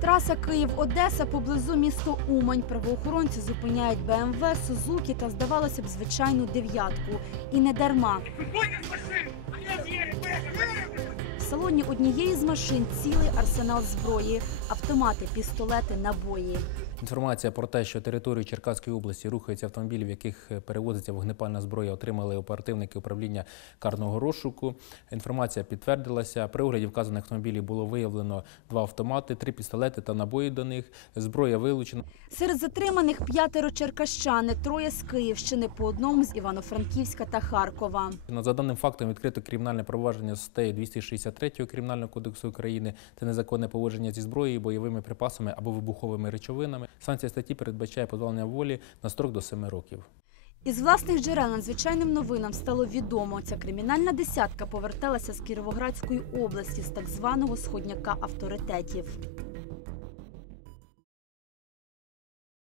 Траса Київ-Одеса поблизу міста Умань. Правоохоронці зупиняють БМВ, Сузуки та, здавалося б, звичайну дев'ятку. І не дарма. В салоні однієї з машин цілий арсенал зброї, автомати, пістолети, набої. Інформація про те, що територію Черкаської області рухаються автомобілі, в яких е, перевозиться вогнепальна зброя, отримали оперативники управління карного розшуку. Інформація підтвердилася. При огляді вказаних автомобілів було виявлено два автомати, три пістолети та набої до них. Зброя вилучена. Серед затриманих п'ятеро черкащани, троє з Київщини, по одному з Івано-Франківська та Харкова. За даним фактом відкрито кримінальне провадження з статтею 263 Кримінального кодексу України. Це незаконне поводження зі зброєю, бойовими припасами або вибуховими речовинами. Санкція статті передбачає позбавлення волі на строк до 7 років. Із власних джерел надзвичайним новинам стало відомо. Ця кримінальна десятка поверталася з Кіровоградської області з так званого сходняка авторитетів.